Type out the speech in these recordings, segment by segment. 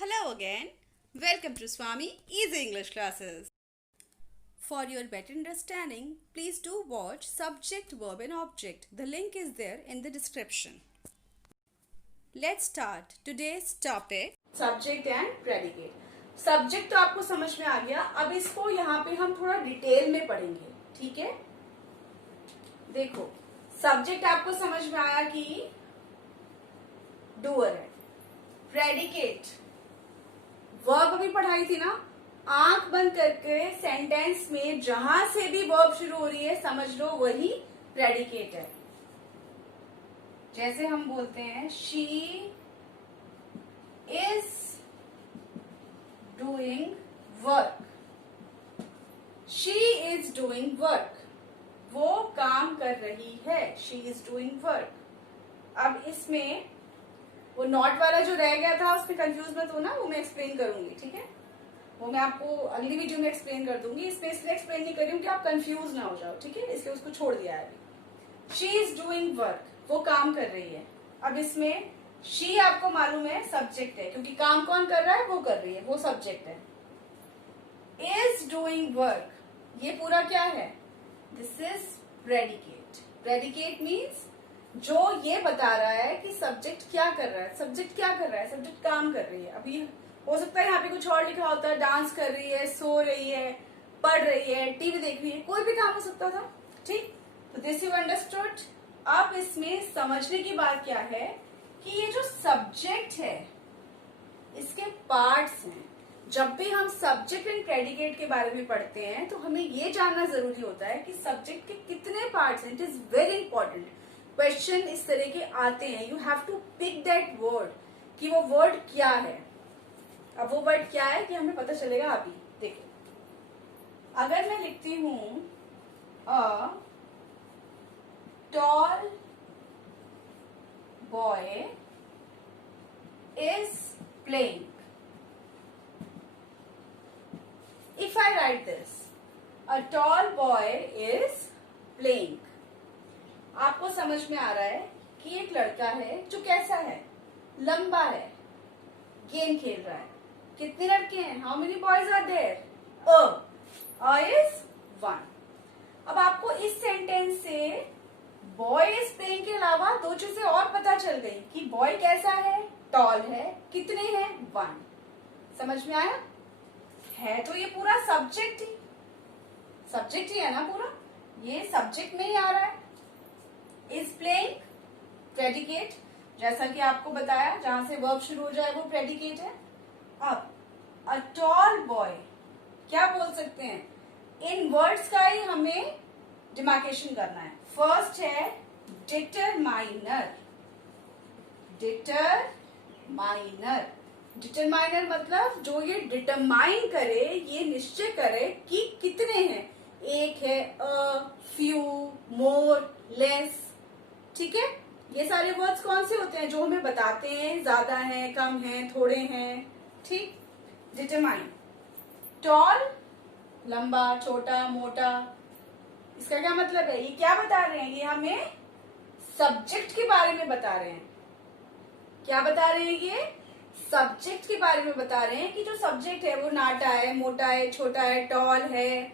Hello again. Welcome to Swami Easy English Classes. For your better understanding, please do watch Subject, Verb and Object. The link is there in the description. Let's start today's topic. Subject and predicate. Subject तो आपको समझ में आ गया. अब इसको यहाँ पे हम थोड़ा डिटेल में पढ़ेंगे. ठीक है, देखो सब्जेक्ट आपको समझ में आया कि डूअर है. प्रेडिकेट वर्ब भी पढ़ाई थी ना. आंख बंद करके सेंटेंस में जहां से भी वर्ब शुरू हो रही है समझ लो वही प्रेडिकेट है. जैसे हम बोलते हैं she is doing work. She is doing work. वो काम कर रही है. She is doing work. अब इसमें वो नॉट वाला जो रह गया था उसमें कंफ्यूज मत होना, वो मैं एक्सप्लेन करूंगी. ठीक है, वो मैं आपको अगली वीडियो में एक्सप्लेन कर दूंगी. इसमें इसलिए एक्सप्लेन नहीं कर रही हूँ कि आप कंफ्यूज ना हो जाओ. ठीक है, इसलिए उसको छोड़ दिया है अभी. She is doing work. वो काम कर रही है. अब इसमें शी आपको मालूम है सब्जेक्ट है, क्योंकि काम कौन कर रहा है, वो कर रही है, वो सब्जेक्ट है. इज डूइंग वर्क, ये पूरा क्या है, this is predicate. Predicate means जो ये बता रहा है कि सब्जेक्ट क्या कर रहा है. सब्जेक्ट क्या कर रहा है, सब्जेक्ट काम कर रही है. अभी हो सकता है यहाँ पे कुछ और लिखा होता है, डांस कर रही है, सो रही है, पढ़ रही है, टीवी देख रही है, कोई भी काम हो सकता था. ठीक, तो दिस यू अंडरस्टूड. अब इसमें समझने की बात क्या है कि ये जो सब्जेक्ट है इसके पार्ट्स हैं. जब भी हम सब्जेक्ट एंड प्रेडिकेट के बारे में पढ़ते हैं तो हमें ये जानना जरूरी होता है कि सब्जेक्ट के कितने पार्ट्स हैं. It is very important. Question इस तरह के आते हैं. You have to pick that word कि वो वर्ड क्या है. अब वो वर्ड क्या है कि हमें पता चलेगा अभी. देखिए, अगर मैं लिखती हूं a tall boy is playing. If I write this, a tall boy is playing. आपको समझ में आ रहा है कि एक लड़का है जो कैसा है, लंबा है, गेम खेल रहा है. कितने लड़के हैं, how many boys are there, a is one. अब आपको इस सेंटेंस से बॉय इज प्लेइंग के अलावा दो चीजें और पता चल गई कि बॉय कैसा है, टॉल है, कितने हैं, वन. समझ में आया है. तो ये पूरा सब्जेक्ट ही है ना पूरा. ये सब्जेक्ट में ही आ रहा है. इज प्लेइंग प्रेडिकेट, जैसा कि आपको बताया, जहां से वर्ब शुरू हो जाए वो प्रेडिकेट है. अब अ टॉल बॉय क्या बोल सकते हैं, इन वर्ड्स का ही हमें डिमार्केशन करना है. फर्स्ट है डिटरमाइनर. डिटरमाइनर, डिटरमाइनर मतलब जो ये डिटरमाइन करे, ये निश्चय करे कि कितने हैं. एक है, अ, फ्यू, मोर, लेस. ठीक है, ये सारे वर्ड्स कौन से होते हैं जो हमें बताते हैं ज्यादा हैं, कम हैं, थोड़े हैं. ठीक, डिटरमाइन. टॉल लंबा, छोटा, मोटा. इसका क्या मतलब है, ये क्या बता रहे हैं, ये हमें सब्जेक्ट के बारे में बता रहे हैं. क्या बता रहे हैं, ये सब्जेक्ट के बारे में बता रहे हैं कि जो सब्जेक्ट है वो नाटा है, मोटा है, छोटा है, टॉल है,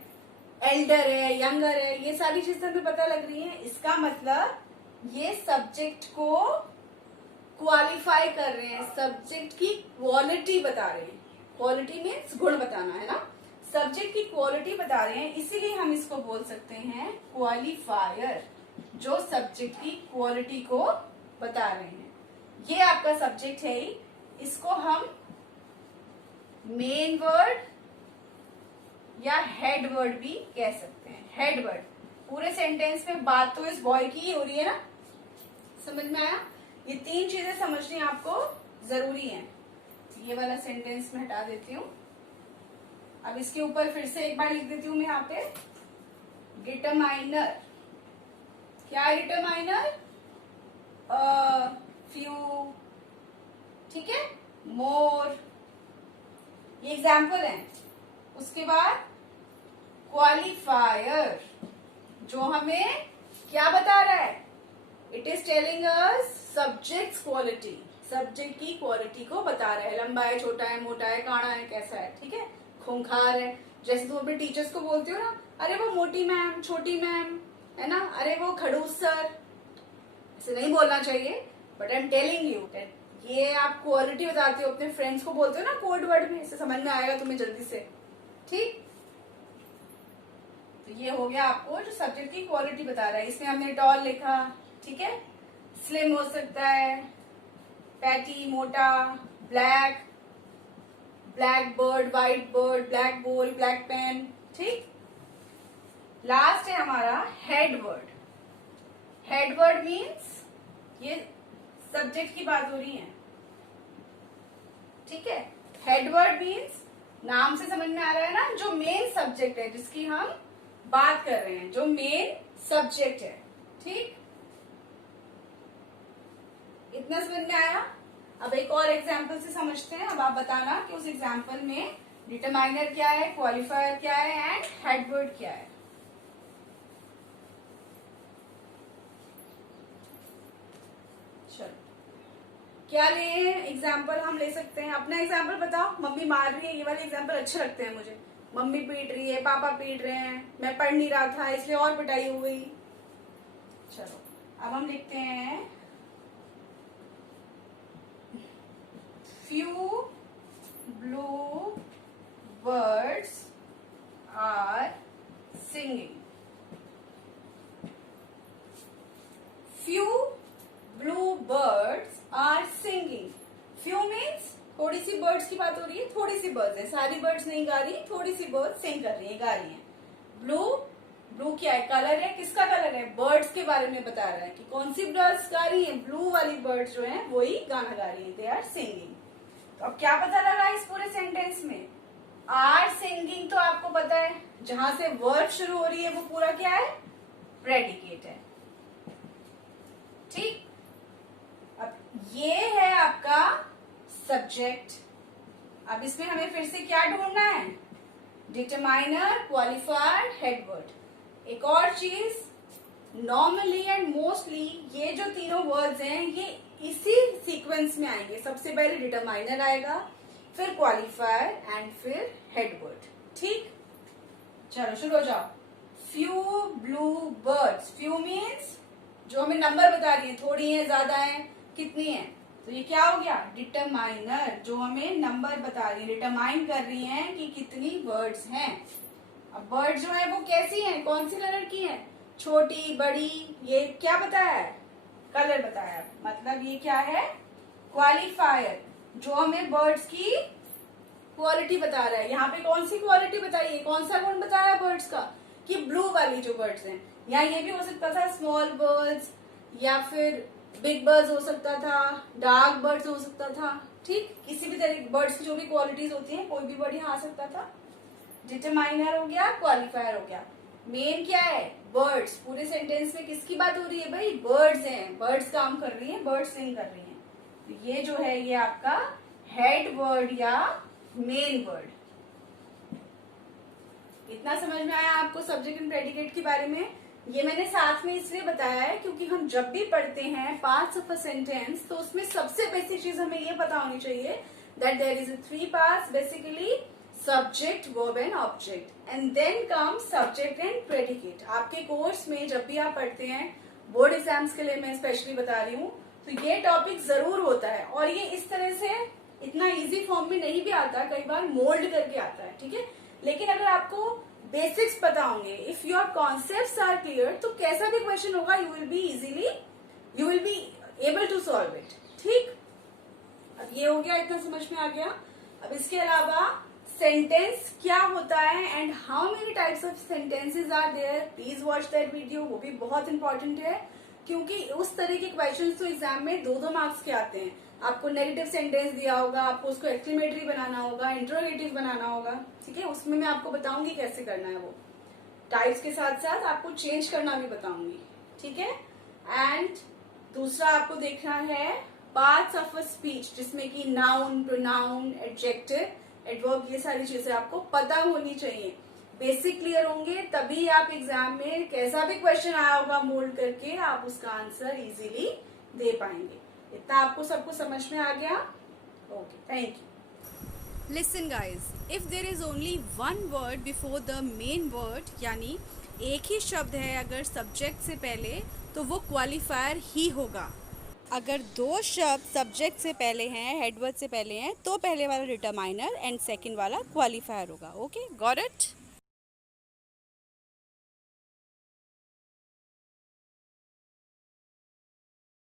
एल्डर है, यंगर है. ये सारी चीजें हमें पता लग रही हैं. इसका मतलब ये सब्जेक्ट को क्वालिफाई कर रहे हैं, सब्जेक्ट की क्वालिटी बता रहे हैं. क्वालिटी मीन्स गुण बताना है ना. सब्जेक्ट की क्वालिटी बता रहे हैं, इसीलिए हम इसको बोल सकते हैं क्वालिफायर, जो सब्जेक्ट की क्वालिटी को बता रहे हैं. ये आपका सब्जेक्ट है ही. इसको हम मेन वर्ड या हेड वर्ड भी कह सकते हैं. हेड वर्ड, पूरे सेंटेंस में बात तो इस बॉय की ही हो रही है ना. समझ में आया. ये तीन चीजें समझनी आपको जरूरी हैं. ये वाला सेंटेंस में हटा देती हूँ. अब इसके ऊपर फिर से एक बार लिख देती हूँ मैं यहाँ पे डिटरमाइनर. क्या है डिटरमाइनर, फ्यू, ठीक है, मोर. ये एग्जाम्पल है. उसके बाद क्वालिफायर, जो हमें क्या बता रहा है, it is telling us subjects quality. Subject की क्वालिटी को बता रहा है, लंबा है, छोटा है, मोटा है, काड़ा है, कैसा है, ठीक है, खूंखार है। जैसे तुम अपने टीचर्स को बोलते हो ना, अरे वो मोटी मैम, छोटी मैम, है ना, अरे वो खड़ूस सर, ऐसे नहीं बोलना चाहिए। But I am telling you that ये आप क्वालिटी बताते हो, अपने फ्रेंड्स को बोलते हो ना कोड वर्ड में, इससे समझ में आएगा तुम्हें जल्दी से, ठीक। तो ये हो गया आपको जो सब्जेक्ट की क्वालिटी बता रहा है। इसमें हमने टॉल लिखा, ठीक है, स्लिम हो सकता है, पैटी मोटा, black, black bird, white bird, black ball, black pen, ठीक। लास्ट है हमारा head word. Head word means ये सब्जेक्ट की बात हो रही है, ठीक है। हेड वर्ड मीन्स नाम से समझ में आ रहा है ना, जो मेन सब्जेक्ट है जिसकी हम बात कर रहे हैं, जो मेन सब्जेक्ट है, ठीक। इतना समझ में आया। अब एक और एग्जाम्पल से समझते हैं। अब आप बताना कि उस एग्जाम्पल में डिटरमाइनर क्या है, क्वालिफायर क्या है एंड हेड वर्ड क्या है। चलो क्या ले एग्जाम्पल हम ले सकते हैं, अपना एग्जाम्पल बताओ। मम्मी मार रही है, ये वाले एग्जाम्पल अच्छे लगते हैं मुझे। मम्मी पीट रही है, पापा पीट रहे हैं, मैं पढ़ नहीं रहा था इसलिए और पिटाई हो गई। चलो अब हम लिखते हैं few blue birds are singing. Few blue birds are singing. Few means थोड़ी सी बर्ड्स की बात हो रही है, थोड़ी सी बर्ड्स है, सारी बर्ड्स नहीं गा रही, थोड़ी सी बर्ड्स सिंग कर रही है, गा रही है। ब्लू, ब्लू क्या है, कलर है, किसका कलर है, बर्ड्स के बारे में बता रहा है कि कौन सी बर्ड्स गा रही है, ब्लू वाली बर्ड्स जो हैं वही गाना गा रही है, दे आर सिंगिंग। तो अब क्या पता लगा इस पूरे सेंटेंस में, आर सिंगिंग तो आपको पता है, जहां से वर्ब शुरू हो रही है वो पूरा क्या है, प्रेडिकेट है, ठीक। अब ये है आपका सब्जेक्ट। अब इसमें हमें फिर से क्या ढूंढना है, डिटरमाइनर, क्वालिफायर, हेड वर्ड। एक और चीज, नॉर्मली एंड मोस्टली ये जो तीनों वर्ड्स हैं ये इसी सीक्वेंस में आएंगे। सबसे पहले डिटरमाइनर आएगा, फिर क्वालिफायर एंड फिर हेड वर्ड, ठीक। चलो शुरू हो जाओ। Few blue birds, few means जो हमें नंबर बता रही है, थोड़ी है, ज्यादा है, कितनी है, तो ये क्या हो गया, डिटरमाइनर, जो हमें नंबर बता रही है, डिटरमाइन कर रही है कि कितनी बर्ड्स हैं। अब बर्ड जो है वो कैसी है, कौन सी कलर की है, छोटी, बड़ी, ये क्या बताया है, कलर बताया। मतलब ये क्या है, क्वालिफायर, जो हमें बर्ड्स की क्वालिटी बता रहा है। यहाँ पे कौन सी क्वालिटी बताई है, कौन सा गुण बताया बर्ड्स का, कि ब्लू वाली जो बर्ड्स हैं। या ये भी हो सकता था स्मॉल बर्ड्स, या फिर बिग बर्ड्स हो सकता था, डार्क बर्ड्स हो सकता था, ठीक। किसी भी तरह बर्ड्स की जो भी क्वालिटीज होती हैं, कोई भी बर्ड यहाँ आ सकता था। डिटरमाइनर हो गया, क्वालिफायर हो गया। मेन क्या है, बर्ड्स। पूरे सेंटेंस में किसकी बात हो रही है भाई, बर्ड्स हैं, बर्ड्स काम कर रही हैं, बर्ड्स सिंग कर रही हैं। तो ये जो है ये आपका हेड वर्ड या मेन वर्ड। इतना समझ में आया आपको सब्जेक्ट एंड प्रेडिकेट के बारे में। ये मैंने साथ में इसलिए बताया है क्योंकि हम जब भी पढ़ते हैं पार्ट्स ऑफ अ सेंटेंस, तो उसमें सबसे बेसिक चीज हमें ये पता होनी चाहिए that there is 3 parts basically, subject, verb and object, and then come subject and predicate. आपके कोर्स में जब भी आप पढ़ते हैं, बोर्ड एग्जाम्स के लिए मैं स्पेशली बता रही हूँ, तो ये टॉपिक जरूर होता है। और ये इस तरह से इतना इजी फॉर्म में नहीं भी आता, कई बार मोल्ड करके आता है, ठीक है। लेकिन अगर आपको बेसिक्स पता होंगे, if your concepts are clear, तो कैसा भी क्वेश्चन होगा you will be able to solve it, ठीक। अब ये हो गया, इतना समझ में आ गया। अब इसके अलावा सेंटेंस क्या होता है and how many types of sentences are there, please watch that video. वो भी बहुत इंपॉर्टेंट है क्योंकि उस तरह के क्वेश्चन तो एग्जाम में 2-2 मार्क्स के आते हैं। आपको नेगेटिव सेंटेंस दिया होगा, आपको उसको एक्सक्लेमेटरी बनाना होगा, इंट्रोगेटिव बनाना होगा, ठीक है। उसमें मैं आपको बताऊंगी कैसे करना है, वो टाइप्स के साथ साथ आपको चेंज करना भी बताऊंगी, ठीक है। एंड दूसरा आपको देखना है पार्ट्स ऑफ अ स्पीच, जिसमें कि नाउन, प्रोनाउन, एडजेक्टिव, एडवर्ब, ये सारी चीजें आपको पता होनी चाहिए। बेसिक क्लियर होंगे तभी आप एग्जाम में कैसा भी क्वेश्चन आया होगा मोल्ड करके, आप उसका आंसर इजीली दे पाएंगे। इतना आपको सबको समझ में आ गया? Okay, thank you. Listen guys, if there is only one word before the main word, यानी एक ही शब्द है अगर सब्जेक्ट से पहले, तो वो क्वालिफायर ही होगा. अगर दो शब्द सब्जेक्ट से पहले हैं, हेडवर्ड से पहले हैं, तो पहले वाला डिटरमाइनर एंड सेकंड वाला क्वालिफायर होगा. Okay, got it?